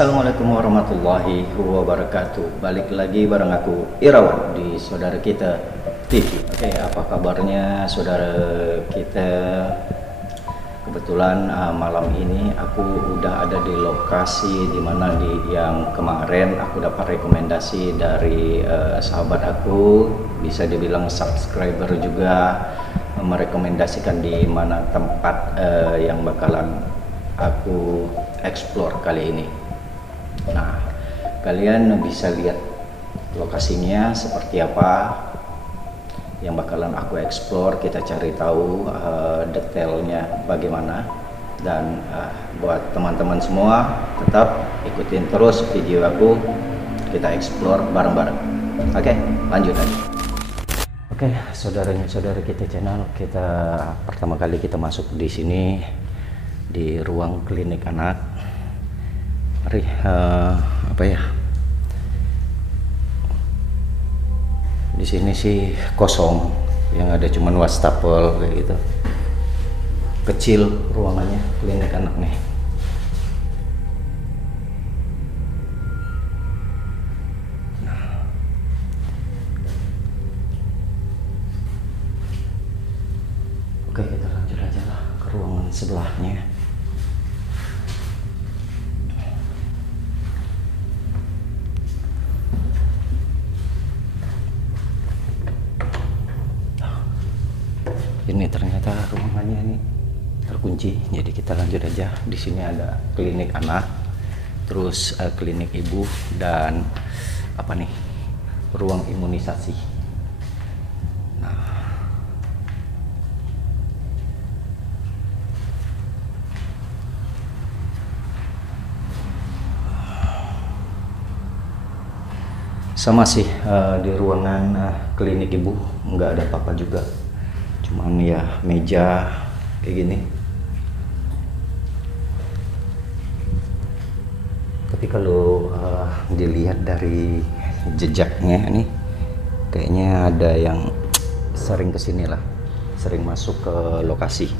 Assalamualaikum warahmatullahi wabarakatuh. Balik lagi bareng aku Irawan di Saudara Kita TV. Oke, apa kabarnya saudara kita? Kebetulan malam ini aku udah ada di lokasi dimana yang kemarin aku dapat rekomendasi dari sahabat aku, bisa dibilang subscriber juga, merekomendasikan di mana tempat yang bakalan aku explore kali ini. Nah, kalian bisa lihat lokasinya seperti apa yang bakalan aku explore. Kita cari tahu detailnya bagaimana. Dan buat teman-teman semua, tetap ikutin terus video aku, kita explore bareng-bareng. Oke, lanjut aja. Oke, saudara kita channel, kita pertama kali kita masuk di sini di ruang klinik anak. Mari, apa ya? Di sini sih kosong, yang ada cuman wastafel kayak gitu. Kecil ruangannya, klinik anak nih. Oke, kita lanjut aja lah ke ruangan sebelahnya. Ini ternyata ruangannya ini terkunci, jadi kita lanjut aja. Di sini ada klinik anak, terus klinik ibu, dan apa nih, ruang imunisasi. Nah, sama sih di ruangan klinik ibu nggak ada apa-apa juga, cuman ya meja kayak gini. Tapi kalau dilihat dari jejaknya nih, kayaknya ada yang sering kesini lah, sering masuk ke lokasi.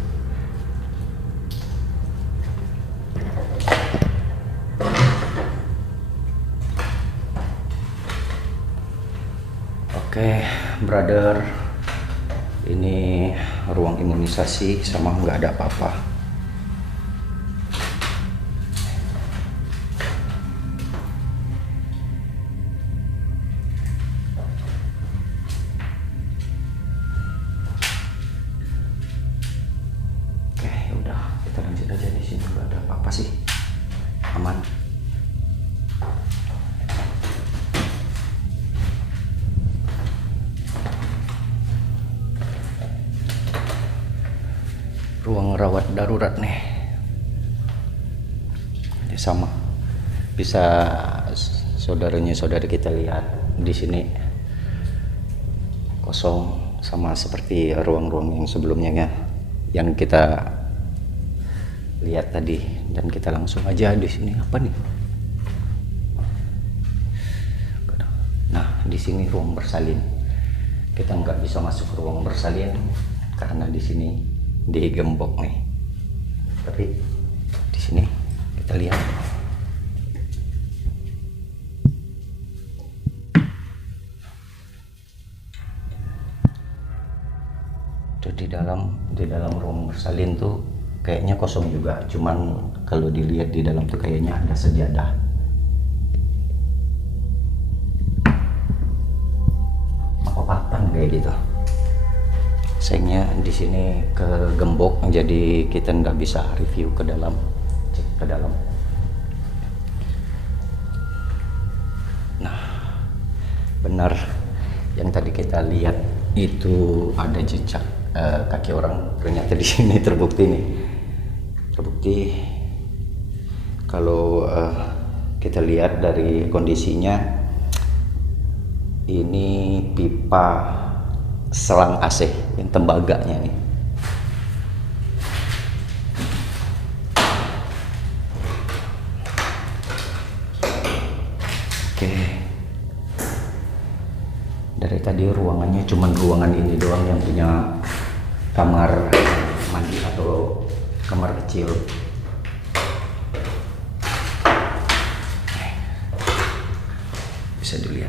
Oke, brother, ini ruang imunisasi sama nggak ada apa-apa. Oke, udah, kita lanjut aja. Di sini nggak ada apa-apa sih, aman. Ruang rawat darurat nih, ya sama, bisa saudara kita lihat di sini kosong, sama seperti ruang-ruang yang sebelumnya ya, yang kita lihat tadi. Dan kita langsung aja di sini apa nih? Nah, di sini ruang bersalin. Kita nggak bisa masuk ke ruang bersalin karena di sini digembok nih. Tapi di sini kita lihat tuh di dalam ruang bersalin tuh kayaknya kosong juga, cuman kalau dilihat di dalam tuh kayaknya ada sejadah. Apa-apaan kayak gitu. Sayangnya di sini kegembok, jadi kita nggak bisa review ke dalam, cek ke dalam. Nah, benar yang tadi kita lihat itu ada jejak kaki orang. Ternyata di sini terbukti nih, terbukti kalau kita lihat dari kondisinya, ini pipa selang AC yang tembaganya nih. Oke, dari tadi ruangannya cuman ruangan ini doang yang punya kamar mandi atau kamar kecil. bisa dilihat.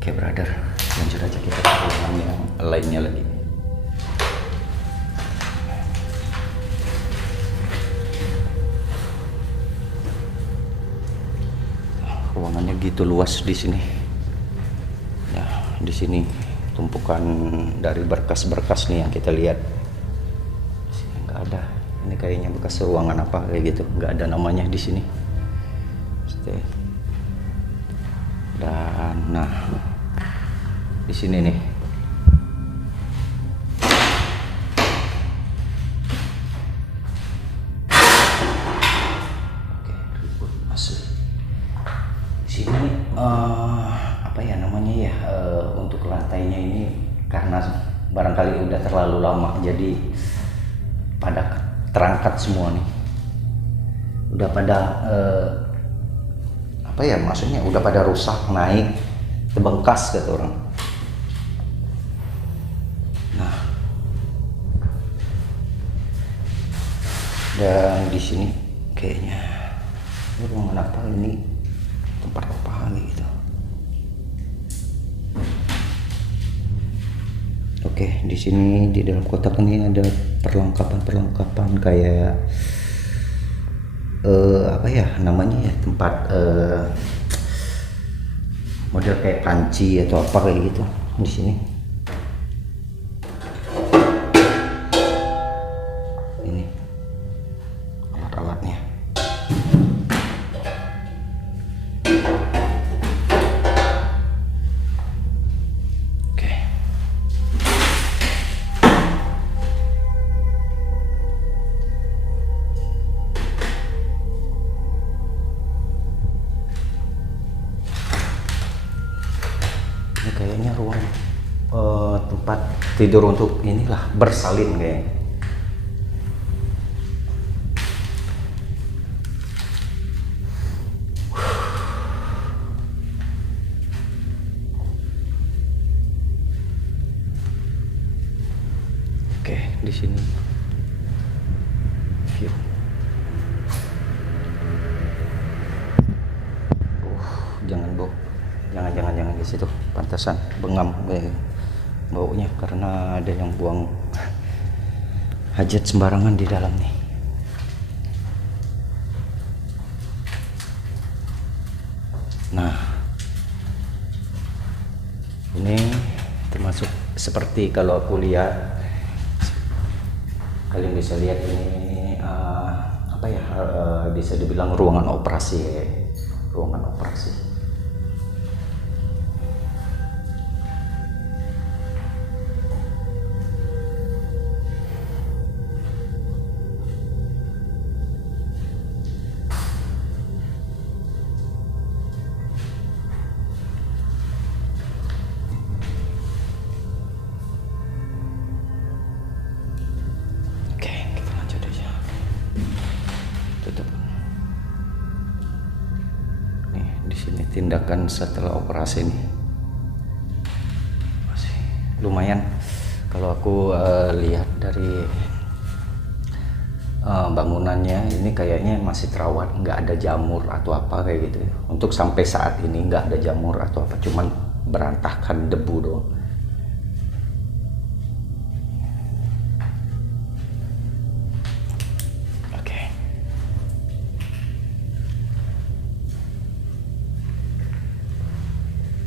Oke brother, lanjut aja kita ke ruangan yang lainnya lagi. Ruangannya gitu luas di sini. Ya, di sini tumpukan dari berkas-berkas nih yang kita lihat. Di sini nggak ada. Ini kayaknya bekas ruangan apa kayak gitu. Nggak ada namanya di sini. Dan nah, di sini nih. Oke, ribut masuk. Sini apa ya namanya ya, untuk lantainya ini karena barangkali udah terlalu lama jadi pada terangkat semua nih, udah pada apa ya maksudnya udah pada rusak, naik, terbengkas kata orang. Nah, dan di sini kayaknya ini ruangan apa, ini tempat apa gitu. Oke, di sini di dalam kotak ini ada perlengkapan kayak apa ya namanya ya, tempat model kayak panci atau apa kayak gitu di sini. Ini alat-alatnya. Ini kayaknya ruang tempat tidur untuk inilah bersalin kayaknya. Oke, di sini view. Jangan di situ, pantasan bengam baunya karena ada yang buang hajat sembarangan di dalam nih. Nah, ini termasuk seperti kalau aku lihat, kalian bisa lihat ini apa ya, bisa dibilang ruangan operasi. Tindakan setelah operasi ini masih lumayan. Kalau aku lihat dari bangunannya ini kayaknya masih terawat, nggak ada jamur atau apa kayak gitu. Untuk sampai saat ini nggak ada jamur atau apa, cuman berantakan debu doang.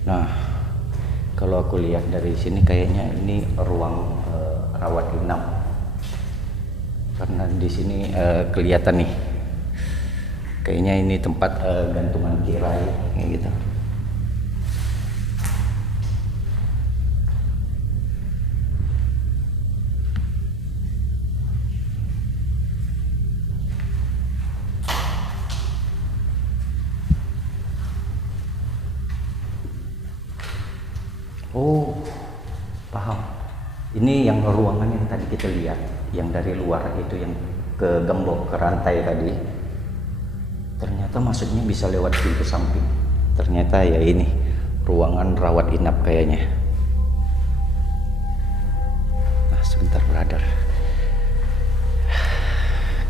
Nah, kalau aku lihat dari sini kayaknya ini ruang rawat inap, karena di sini kelihatan nih, kayaknya ini tempat gantungan tirai kayak gitu. Oh, paham. Ini yang ruangan yang tadi kita lihat, yang dari luar itu yang ke gembok, ke rantai tadi. Ternyata masuknya bisa lewat pintu samping. Ternyata ya ini ruangan rawat inap kayaknya. Nah, sebentar brother.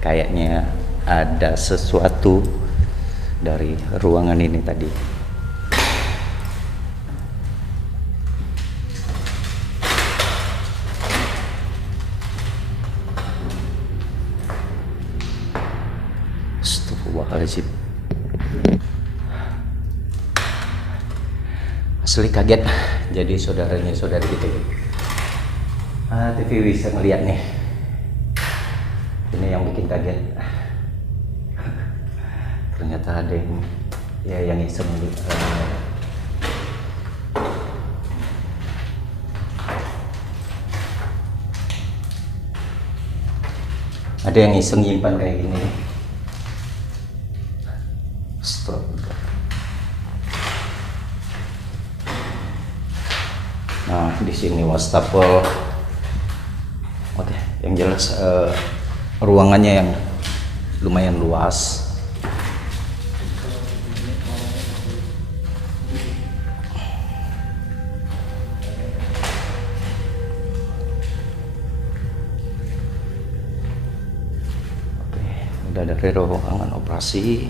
kayaknya ada sesuatu dari ruangan ini tadi. Astagfirullahaladzim. Asli kaget. Jadi saudaranya saudari gitu. TV bisa melihat nih. Ini yang bikin kaget. Ternyata ada yang iseng ada yang iseng nyimpan kayak gini. Nah, di sini wastafel. Oke, yang jelas ruangannya yang lumayan luas. Oke, udah dari ruangan operasi.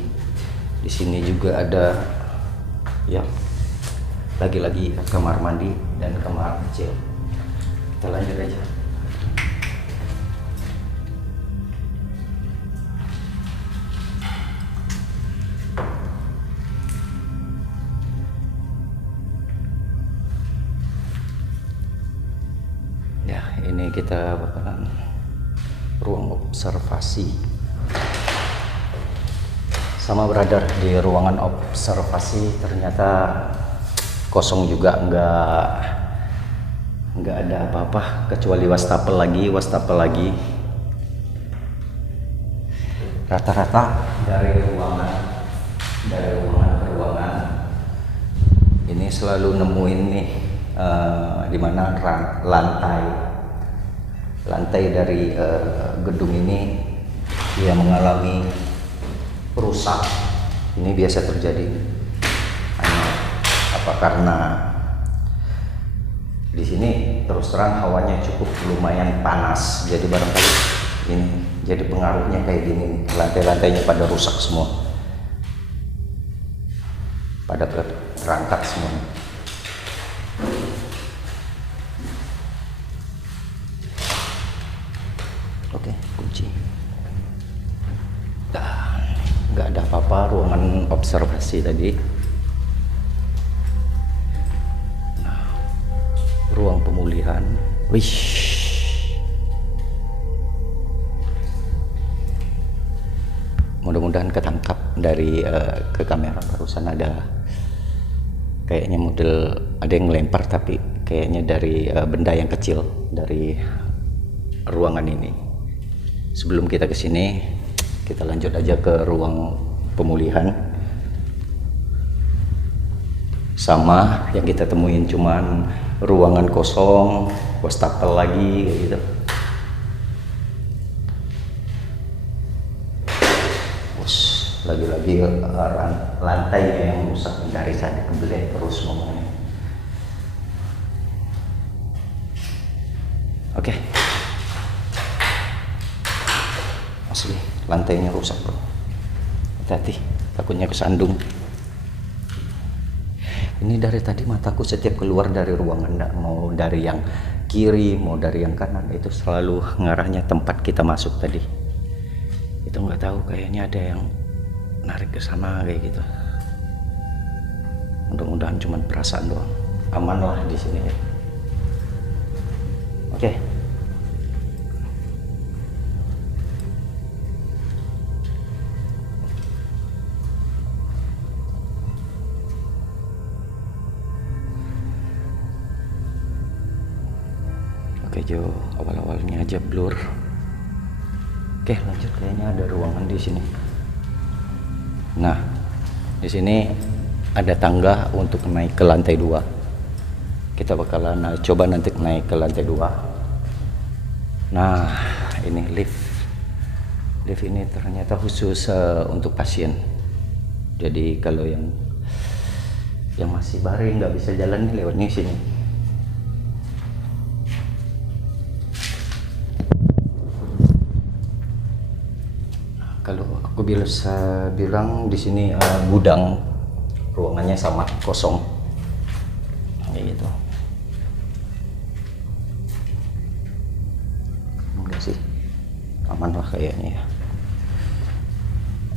Di sini juga ada ya lagi-lagi kamar mandi dan kamar kecil. Kita lanjut aja. Ya, ini kita bakalan ruang observasi. Sama brother, di ruangan observasi ternyata kosong juga, nggak ada apa-apa kecuali wastafel lagi. Rata-rata dari ruangan ke ruangan ini selalu nemuin nih di mana lantai dari gedung ini dia mengalami rusak. Ini biasa terjadi. Karena di sini terus terang hawanya cukup lumayan panas, jadi barangkali ini jadi pengaruhnya kayak gini. Lantai-lantainya pada rusak semua, pada terangkat semua. Oke, kunci. Nggak ada apa-apa ruangan observasi tadi. Ruang pemulihan. Mudah-mudahan ketangkap dari ke kamera barusan ada kayaknya model ada yang ngelempar, tapi kayaknya dari benda yang kecil dari ruangan ini. Sebelum kita ke sini, kita lanjut aja ke ruang pemulihan. Sama yang kita temuin cuman ruangan kosong, wastafel lagi kayak gitu. Lagi-lagi lantainya yang rusak, dari sana kebelet terus ngomongnya. Oke. Asli lantainya rusak bro, hati-hati takutnya kesandung. Ini dari tadi mataku setiap keluar dari ruangan, mau dari yang kiri mau dari yang kanan, itu selalu ngarahnya tempat kita masuk tadi. Itu nggak tahu, kayaknya ada yang narik ke sana kayak gitu. Mudah-mudahan cuma perasaan doang. Aman lah di sini ya. Oke. Jo, awal-awalnya aja blur. Oke, lanjut. Kayaknya ada ruangan di sini. Nah, di sini ada tangga untuk naik ke lantai 2. Kita bakalan coba nanti naik ke lantai 2. Nah, ini lift. Lift ini ternyata khusus untuk pasien. Jadi kalau yang masih baring nggak bisa jalan nih, lewatnya sini. Kalau aku bisa bilang di sini gudang, ruangannya sama kosong, kayak gitu. Enggak sih, aman lah kayaknya ya.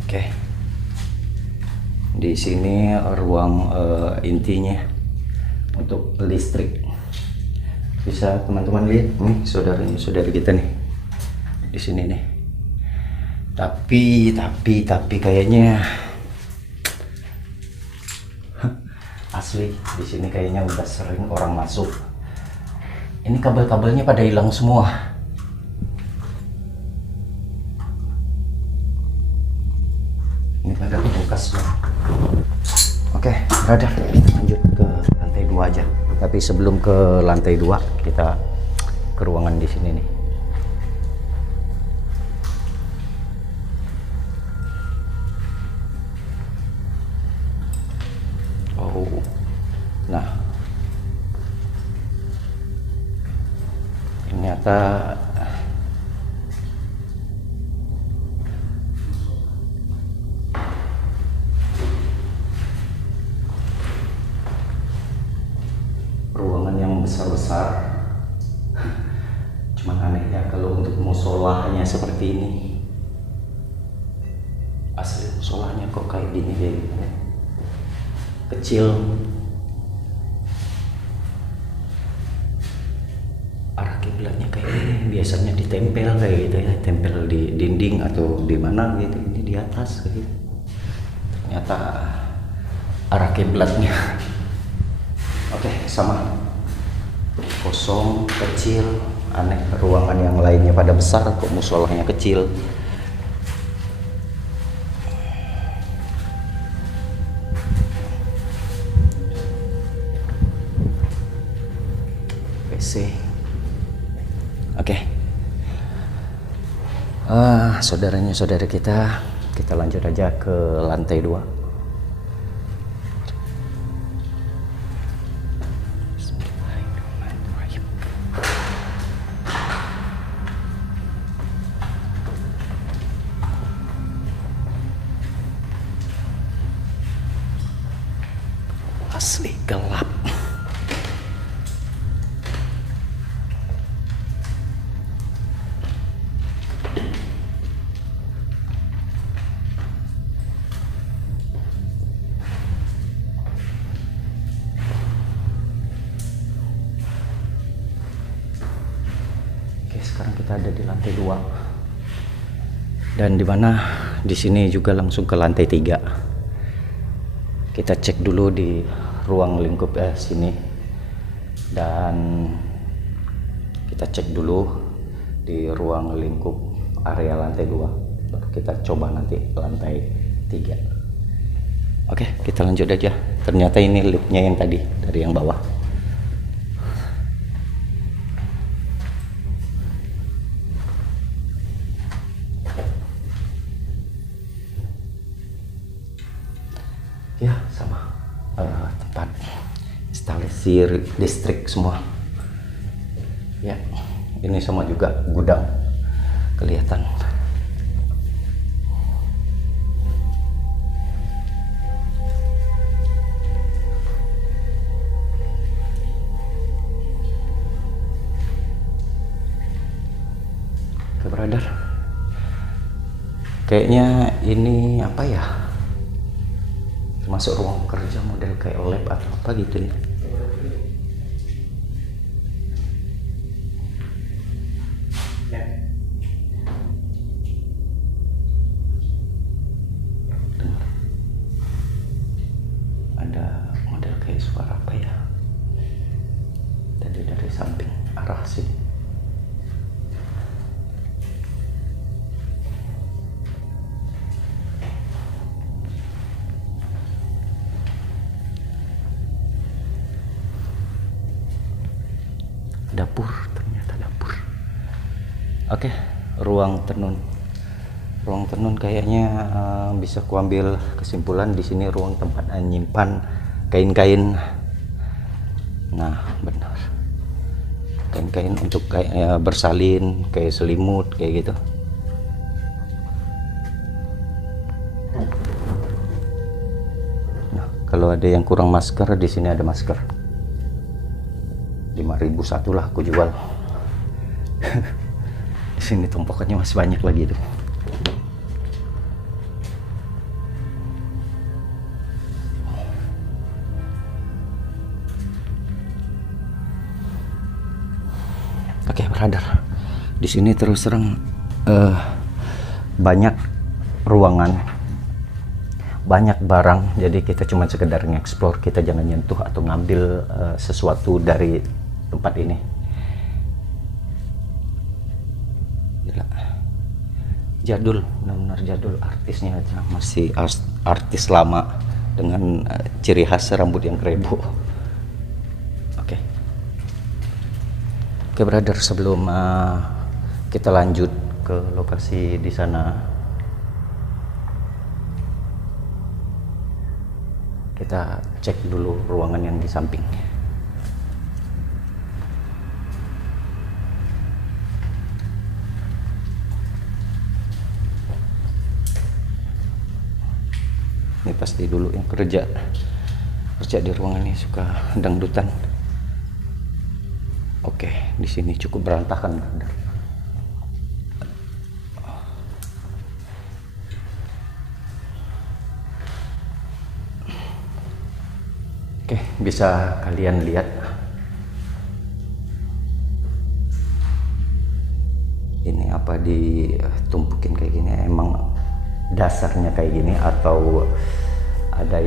Oke, di sini ruang intinya untuk listrik. Bisa teman-teman lihat nih, saudari kita nih di sini nih. Tapi kayaknya asli di sini kayaknya udah sering orang masuk. Ini kabel-kabelnya pada hilang semua. Ini pada bekas. Oke, brother, kita lanjut ke lantai 2 aja. Tapi sebelum ke lantai 2, kita ke ruangan di sini nih. Nah, ternyata ruangan yang besar-besar. Cuman anehnya kalau untuk musolahnya seperti ini, asli musolahnya kok kayak gini, kayak gini. Kecil. Arah kiblatnya kayak ini biasanya ditempel kayak gitu ya, tempel di dinding atau di mana gitu. Ini di atas kayak gitu. Ternyata arah kiblatnya oke, sama kosong, kecil, aneh. Ruangan yang lainnya pada besar, kok musolahnya kecil. WC. Oke. Saudara kita lanjut aja ke lantai 2. Asli gelap. Oke, sekarang kita ada di lantai 2. Dan di mana di sini juga langsung ke lantai 3. Kita cek dulu di ruang lingkup sini, dan kita cek dulu di ruang lingkup area lantai 2, baru kita coba nanti lantai 3. Oke, kita lanjut aja. Ternyata ini liftnya yang tadi dari yang bawah. Ya, sama tempat instalasi listrik semua. Ya, ini sama juga gudang kelihatan. Oke, brother. Kayaknya ini apa ya? Masuk ruang kerja model kayak lab atau apa gitu ya. Dengar. Ada model kayak suara apa ya? Tadi dari samping arah sini. Dapur, ternyata dapur. Oke, ruang tenun kayaknya bisa kuambil kesimpulan di sini ruang tempat menyimpan kain-kain. Nah, benar, kain-kain untuk kayak bersalin, kayak selimut kayak gitu. Kalau ada yang kurang masker, di sini ada masker. 5.000 satu lah aku jual. Di sini tumpukannya masih banyak lagi tuh. Oke, brother. Di sini terus terang banyak ruangan, banyak barang. Jadi kita cuma sekedar nge-explore, kita jangan nyentuh atau ngambil sesuatu dari tempat ini. Gila. Jadul, benar-benar jadul. Artisnya aja masih artis lama dengan ciri khas rambut yang keribu. Oke. Oke, brother, sebelum kita lanjut ke lokasi di sana, kita cek dulu ruangan yang di samping. Ini pasti dulu yang kerja di ruangan ini suka dangdutan. Oke, di sini cukup berantakan, brother. Oke, bisa kalian lihat ini apa ditumpukin kayak gini, emang dasarnya kayak gini atau ada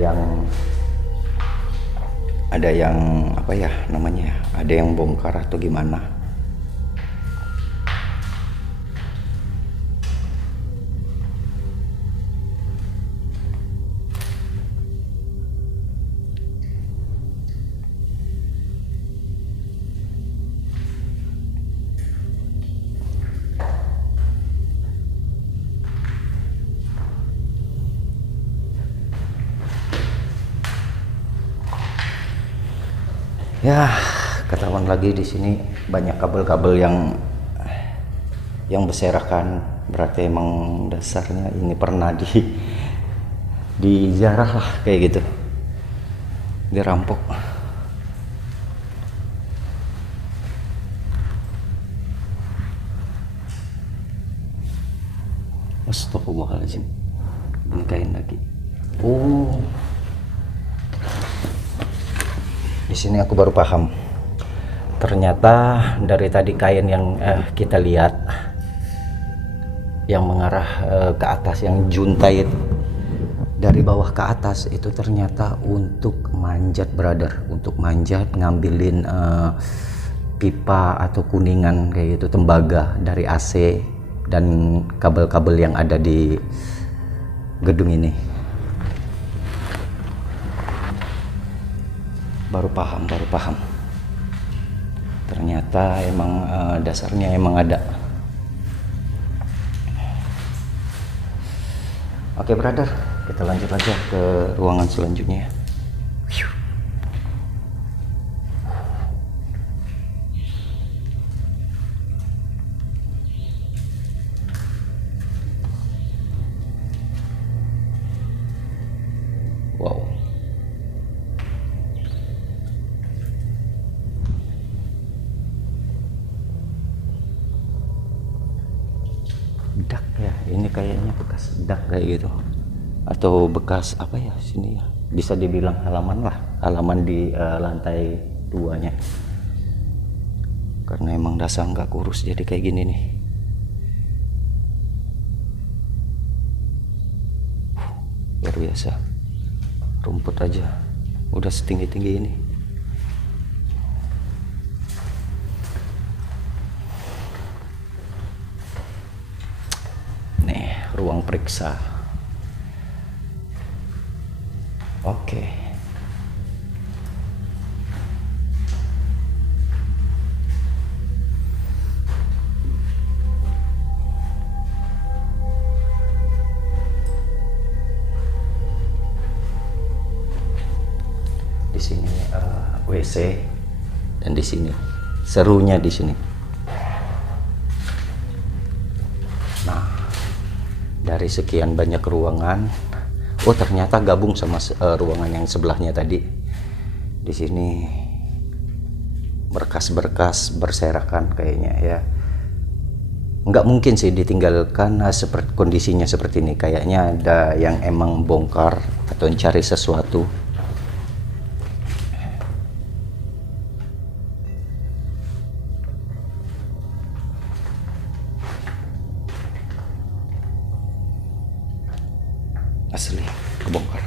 yang apa ya namanya, ada yang bongkar atau gimana. Ya, ketahuan lagi di sini banyak kabel-kabel yang berserakan. Berarti emang dasarnya ini pernah dijarah lah kayak gitu, dirampok. Astagfirullahaladzim, ini kain lagi. Oh, di sini aku baru paham. Ternyata dari tadi kain yang kita lihat yang mengarah ke atas, yang juntai itu dari bawah ke atas, itu ternyata untuk manjat, brother, untuk manjat ngambilin pipa atau kuningan kayak gitu, tembaga dari AC dan kabel-kabel yang ada di gedung ini. Baru paham. Ternyata emang dasarnya emang ada. Oke, brother, kita lanjut aja ke ruangan selanjutnya. Wow. Dak ya, ini kayaknya bekas dak kayak gitu, atau bekas apa ya sini ya, bisa dibilang halaman lah, halaman di lantai 2-nya, karena emang dasar nggak kurus jadi kayak gini nih. Luar biasa, rumput aja udah setinggi-tinggi ini. Ruang periksa. Oke. Di sini WC, dan di sini serunya di sini. Nah, dari sekian banyak ruangan, Oh ternyata gabung sama ruangan yang sebelahnya tadi. Di sini berkas-berkas berserakan kayaknya ya. Nggak mungkin sih ditinggalkan seperti kondisinya seperti ini. Kayaknya ada yang emang bongkar atau mencari sesuatu. Asli kebongkar.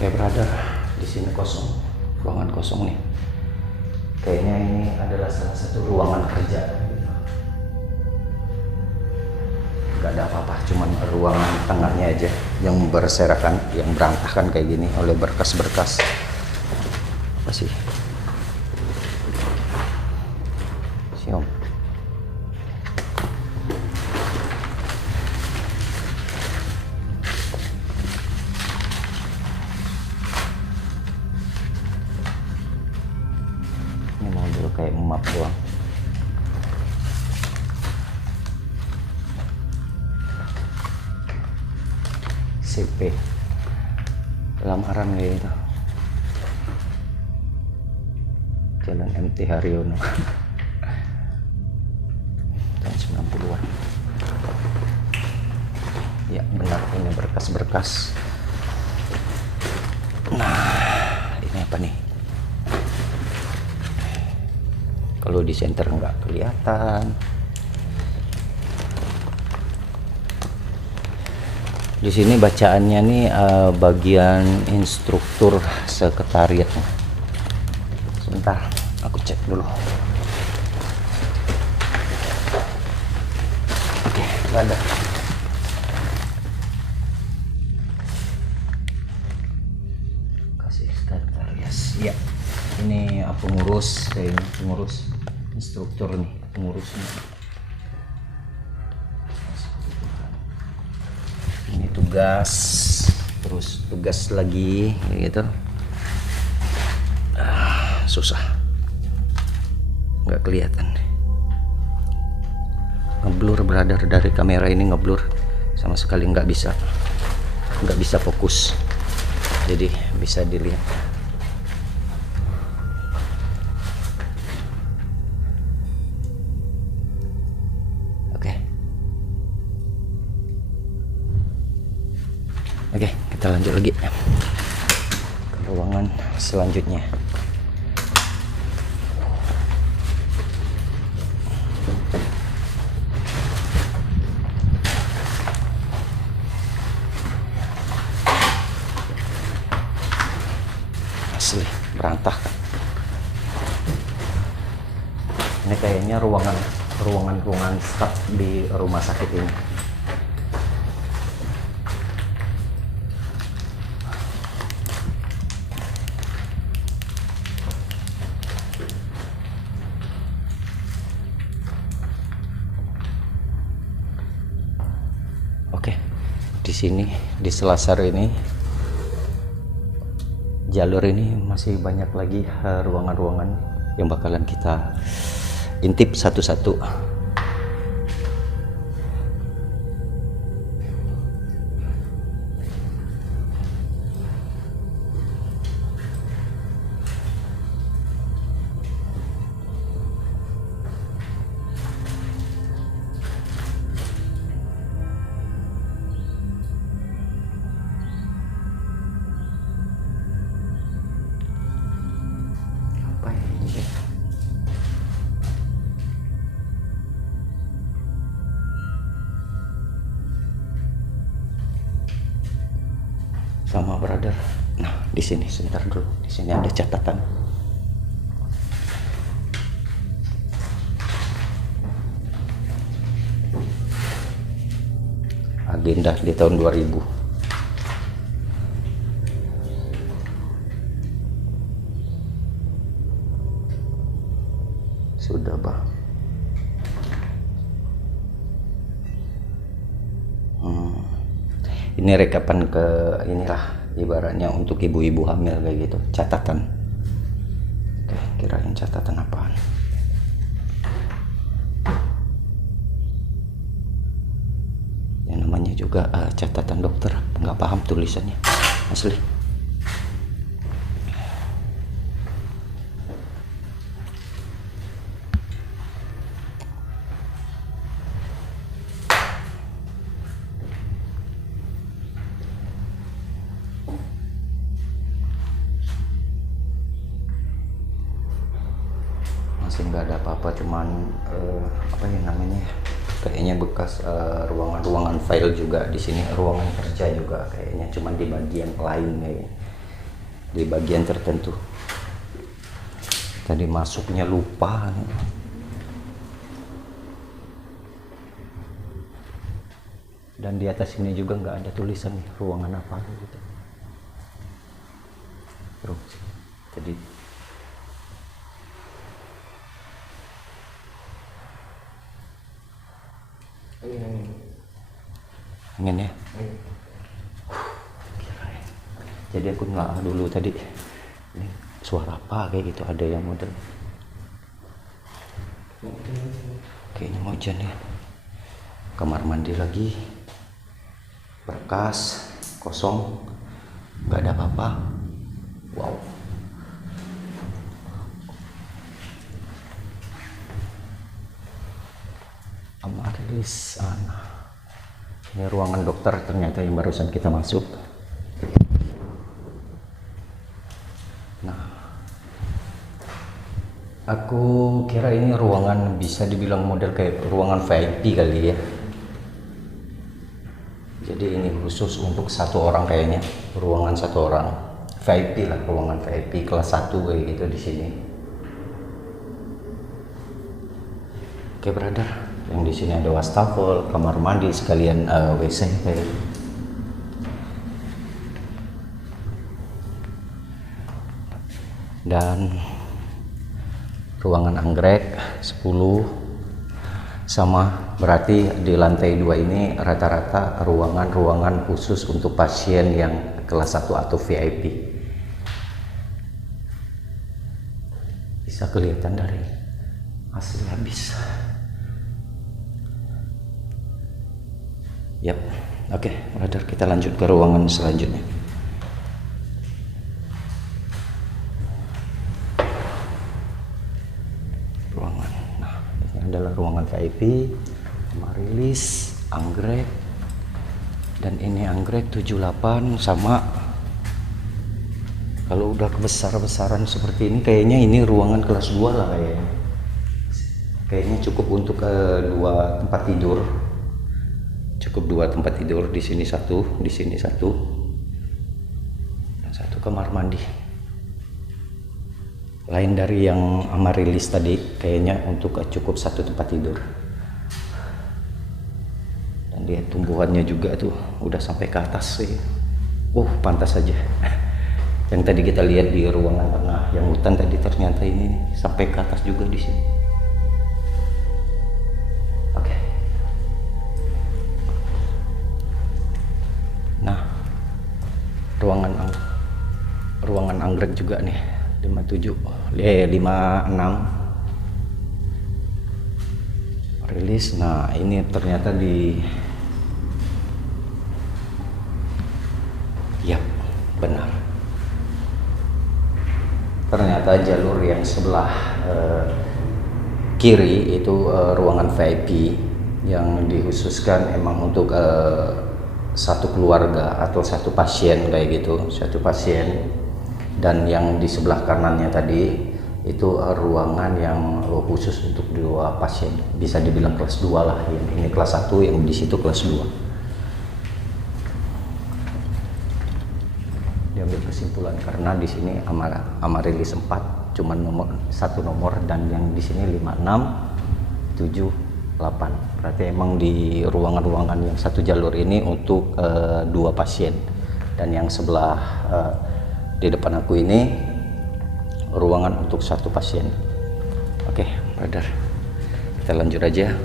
Kayak brother, di sini kosong, ruangan kosong nih. Kayaknya ini adalah salah satu ruangan kerja. Gak ada apa-apa, cuman ruangan tengahnya aja yang berserakan, yang berantakan kayak gini oleh berkas-berkas. Apa sih? Siom. Ini mobil kayak map doang. CP lamaran kayak gitu. Jalan MT Haryono. Tahun 90-an. Ya benar, ini berkas-berkas. Nah ini apa nih? Kalau di center nggak kelihatan. Di sini bacaannya nih bagian instruktur sekretariat. Sebentar, aku cek dulu. Oke, nggak ada. Kasih sekretariat. Ya, ini pengurus, kayaknya pengurus instruktur nih, pengurusnya. Ini tugas, terus tugas lagi gitu. Susah, nggak kelihatan, ngeblur brother, dari kamera ini ngeblur sama sekali, nggak bisa fokus, jadi bisa dilihat. Oke, kita lanjut lagi ke ruangan selanjutnya. Asli berantakan. Ini kayaknya ruangan staff di rumah sakit ini. Oke, di sini di selasar ini, jalur ini masih banyak lagi ruangan-ruangan yang bakalan kita intip satu-satu. Sama brother. Nah, di sini sebentar dulu. Di sini ada catatan. Agenda di tahun 2000. Sudah, Bah. Ini rekapan ke inilah ibaratnya untuk ibu-ibu hamil kayak gitu, catatan. Oke, kirain catatan apaan. Yang namanya juga catatan dokter, nggak paham tulisannya asli. Masih nggak ada apa-apa, cuman apa ya namanya, kayaknya bekas ruangan-ruangan file juga di sini, ruangan kerja juga kayaknya, cuman di bagian lain kayaknya, di bagian tertentu. Tadi masuknya lupa. Dan di atas ini juga nggak ada tulisan ruangan apa gitu. Terus jadi angin ya. Jadi aku nggak dulu tadi ini suara apa kayak gitu, ada yang model kayaknya mau hujan ya. Kamar mandi lagi berkas kosong, nggak ada apa-apa. Wow. Amarilis. Ini ruangan dokter ternyata yang barusan kita masuk. Nah, aku kira ini ruangan bisa dibilang model kayak ruangan VIP kali ya. Jadi ini khusus untuk satu orang kayaknya, ruangan satu orang. VIP lah, ruangan VIP kelas 1 kayak gitu di sini. Oke, brother. Yang di sini ada wastafel, kamar mandi sekalian WC kayak. Dan ruangan anggrek 10 sama, berarti di lantai 2 ini rata-rata ruangan-ruangan khusus untuk pasien yang kelas 1 atau VIP. Bisa kelihatan dari asli habis. Yap, oke, brother, kita lanjut ke ruangan selanjutnya. Ruangan, nah ini adalah ruangan VIP, Amarilis, anggrek, dan ini anggrek 78 sama. Kalau udah kebesar-besaran seperti ini, kayaknya ini ruangan kelas 2 lah kayaknya. Kayaknya cukup untuk 2 tempat tidur. Cukup 2 tempat tidur, di sini 1, di sini 1, dan 1 kamar mandi. Lain dari yang Amarilis tadi, kayaknya untuk cukup 1 tempat tidur. Dan dia tumbuhannya juga tuh udah sampai ke atas sih. Pantas saja. Yang tadi kita lihat di ruangan tengah, yang hutan tadi, ternyata ini sampai ke atas juga di sini. Oke. Nah, ruangan anggrek juga nih, 56 rilis. Nah, ini ternyata yap, benar. Ternyata jalur yang sebelah kiri itu ruangan VIP yang dikhususkan emang untuk satu keluarga atau satu pasien kayak gitu, satu pasien. Dan yang di sebelah kanannya tadi itu ruangan yang khusus untuk 2 pasien, bisa dibilang kelas 2 lah. Ini kelas 1, yang di situ kelas 2. Diambil kesimpulan karena di sini Amarilis 4 cuma satu nomor, dan yang di sini 56, 7, 8. Berarti emang di ruangan-ruangan yang satu jalur ini untuk 2 pasien, dan yang sebelah di depan aku ini ruangan untuk 1 pasien. Oke, brother, kita lanjut aja.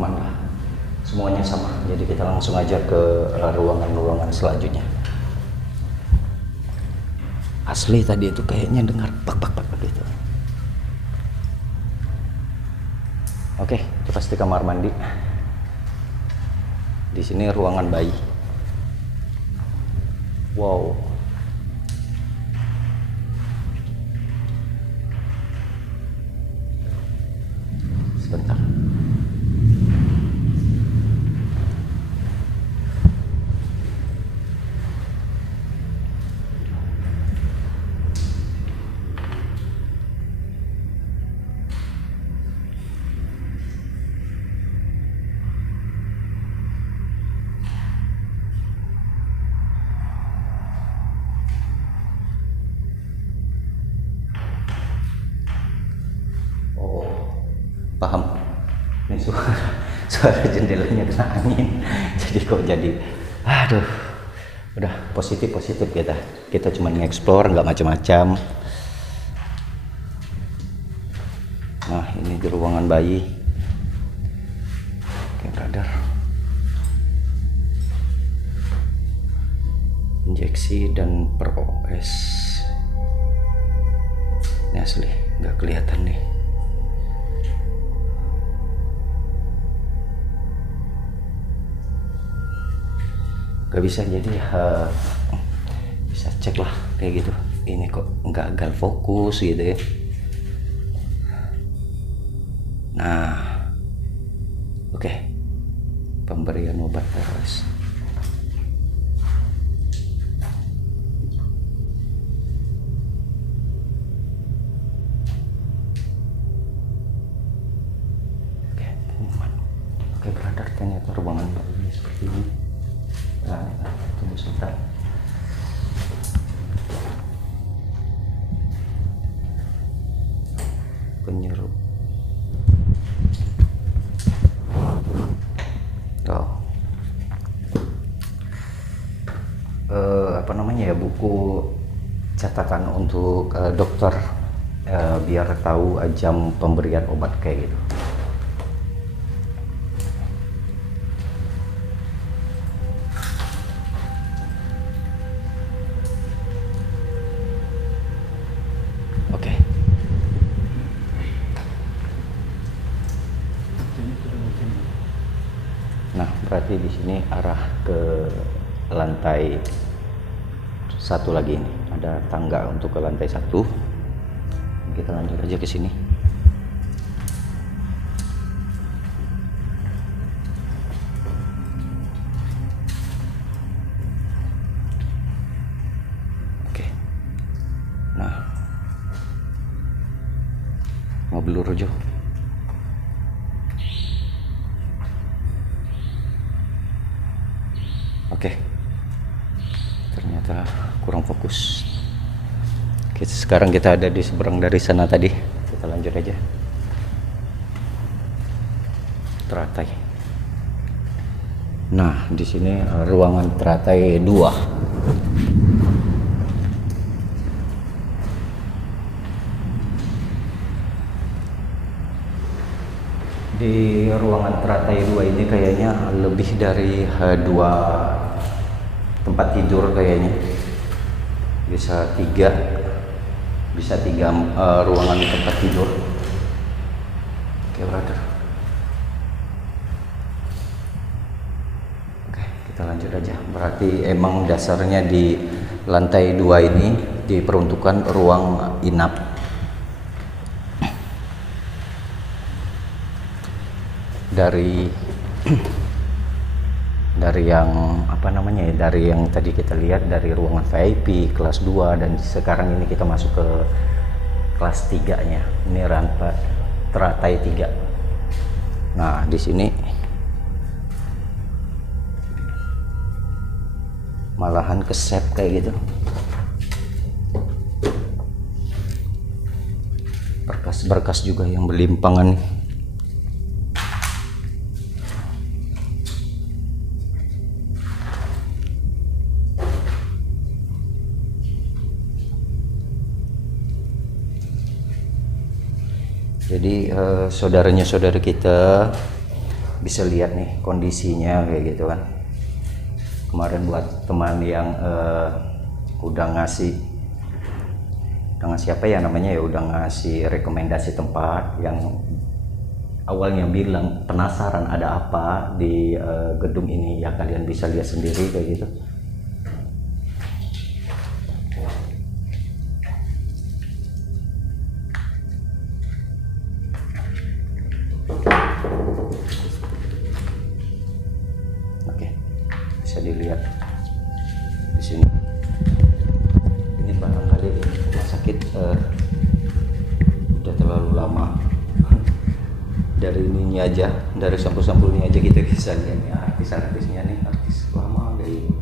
aman lah, semuanya sama. Jadi kita langsung aja ke ruangan-ruangan selanjutnya. Asli tadi itu kayaknya dengar pak gitu. Oke, itu pasti kamar mandi. Di sini ruangan bayi. Wow. Sebentar. Paham, ini suara jendelanya kena angin, jadi kok jadi aduh. Udah positif kita cuma nge-explore, nggak macam-macam. Nah, ini di ruangan bayi. Oke brother, injeksi dan per OS ini asli nggak kelihatan nih. Gak bisa, jadi bisa cek lah kayak gitu. Ini kok gagal fokus gitu ya. Nah, oke. Pemberian obat terus. Oke, teman. Oke brother, ternyata ruangan bayi seperti ini. Nah, tunggu sebentar. Penyerup. Oh. Apa namanya ya, buku catatan untuk dokter, biar tahu jam pemberian obat kayak gitu. Nah, berarti di sini arah ke lantai satu lagi nih. Ada tangga untuk ke lantai satu. Kita lanjut aja ke sini. Oke. Nah, mobil Rojo. Oke, ternyata kurang fokus. Sekarang kita ada di seberang dari sana tadi. Kita lanjut aja. Teratai. Nah, di sini ruangan teratai 2. Di ruangan teratai 2 ini kayaknya lebih dari 2 tempat tidur kayaknya. Bisa 3 ruangan tempat tidur. Oke brother. Oke, kita lanjut aja. Berarti emang dasarnya di lantai 2 ini diperuntukkan ruang inap. Dari yang apa namanya ya, dari yang tadi kita lihat dari ruangan VIP kelas 2, dan sekarang ini kita masuk ke kelas 3-nya. Ini rantai teratai 3. Nah, di sini malahan kesep kayak gitu. Berkas-berkas juga yang berlimpangan. Jadi saudara kita bisa lihat nih kondisinya kayak gitu kan. Kemarin buat teman yang udah ngasih apa ya namanya ya, udah ngasih rekomendasi tempat, yang awalnya bilang penasaran ada apa di gedung ini, ya kalian bisa lihat sendiri kayak gitu. Oke, bisa dilihat di sini. Ini barangkali rumah sakit udah terlalu lama. Dari ininya aja, dari sampul-sampulnya aja kita bisa lihat nih artis-artisnya nih, artis lama kayak ini.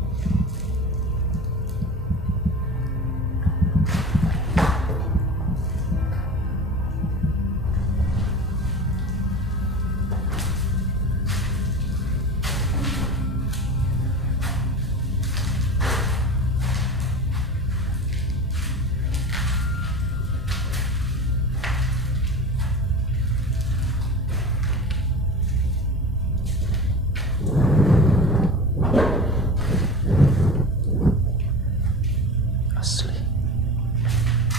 Asli.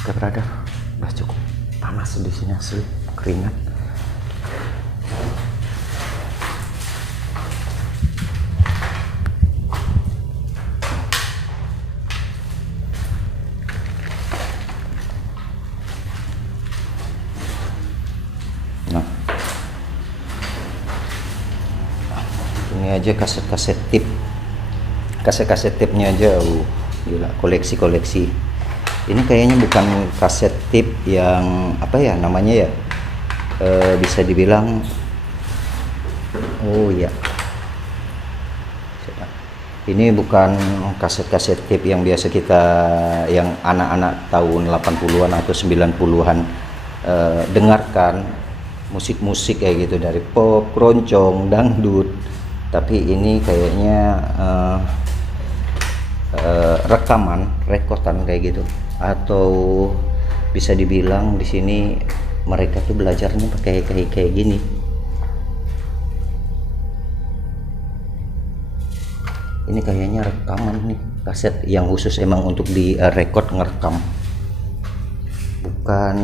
Oke brother, udah cukup panas di sini, asli keringat. Nah, ini aja kaset-kaset tip, kaset-kaset tipnya aja, gila, koleksi. Ini kayaknya bukan kaset tip yang apa ya namanya ya, bisa dibilang, oh ya, ini bukan kaset-kaset tip yang biasa kita, yang anak-anak tahun 80-an atau 90-an dengarkan, musik-musik kayak gitu, dari pop, keroncong, dangdut. Tapi ini kayaknya rekaman, rekodan kayak gitu, atau bisa dibilang di sini mereka tuh belajarnya pakai kayak gini. Ini kayaknya rekaman nih, kaset yang khusus emang untuk di record ngerekam, bukan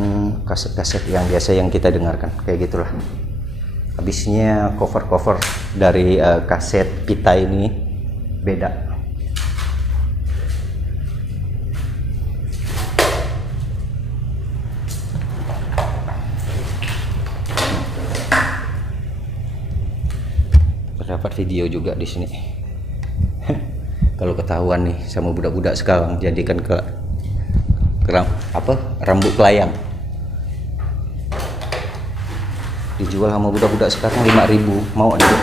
kaset-kaset yang biasa yang kita dengarkan kayak gitulah. Habisnya cover dari kaset kita ini beda. Terdapat video juga di sini. Kalau ketahuan nih sama budak-budak sekarang, jadikan ke apa, rambut kelayang. Dijual sama budak-budak sekarang 5.000, mau ada?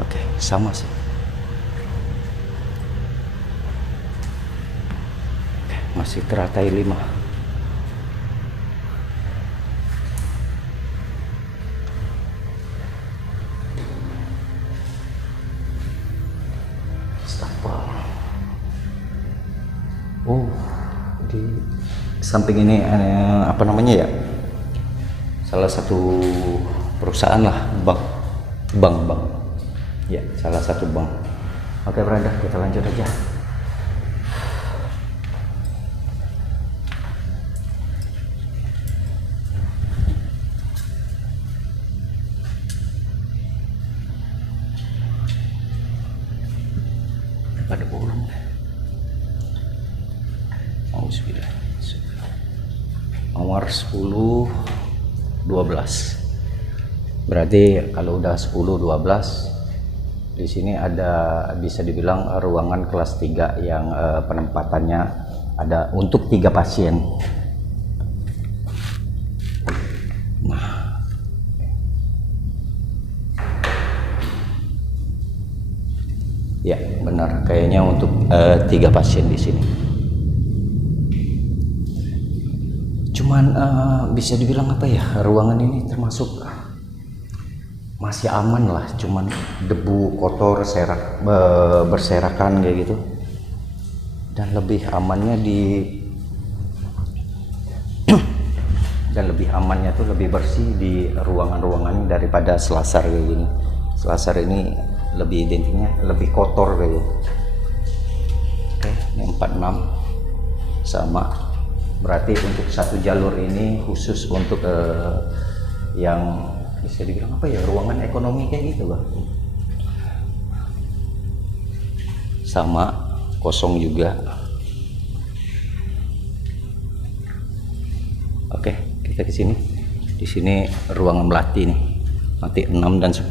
Oke, sama sih. Masih teratai 5. Stapel. Oh, di samping ini apa namanya ya, salah satu perusahaan lah, bank ya, salah satu bank. Oke brother, kita lanjut aja. Ada bolong. Nomor 10 12. Berarti kalau udah 10 12 di sini ada, bisa dibilang ruangan kelas 3 yang penempatannya ada untuk 3 pasien. Nah, ya benar, kayaknya untuk 3 pasien di sini. Cuman bisa dibilang apa ya, ruangan ini termasuk masih aman lah, cuman debu kotor berserakan kayak gitu. Dan lebih amannya tuh lebih bersih di ruangan-ruangan ini daripada selasar kayak gini. Selasar ini lebih identiknya lebih kotor kayak gitu. Oke, ini 46 sama, berarti untuk satu jalur ini khusus untuk yang bisa dibilang apa ya, ruangan ekonomi kayak gitu Bang. Sama, kosong juga. Oke, kita ke sini. Di sini ruangan melati nih. Nanti 6 dan 10.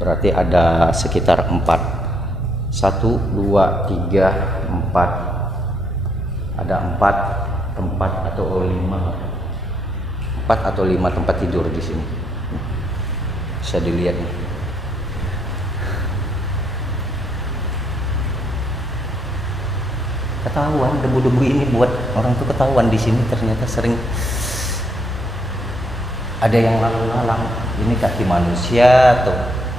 Berarti ada sekitar 4. 1 2 3 4. Ada 4 tempat atau 5. 4 atau 5 tempat tidur di sini. Bisa dilihat nih. Ketahuan debu-debu ini buat orang tuh ketahuan di sini, ternyata sering ada yang lalu-lalang. Ini kaki manusia atau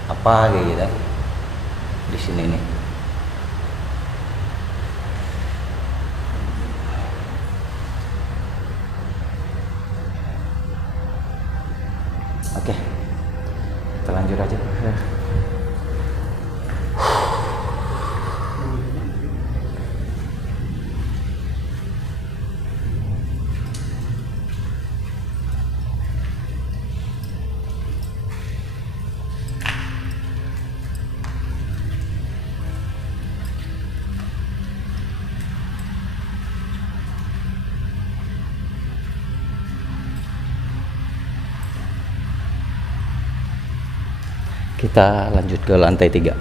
apa kayak gitu di sini nih. Oke, kita lanjut aja. Kita lanjut ke lantai 3.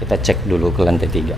Kita cek dulu ke lantai 3.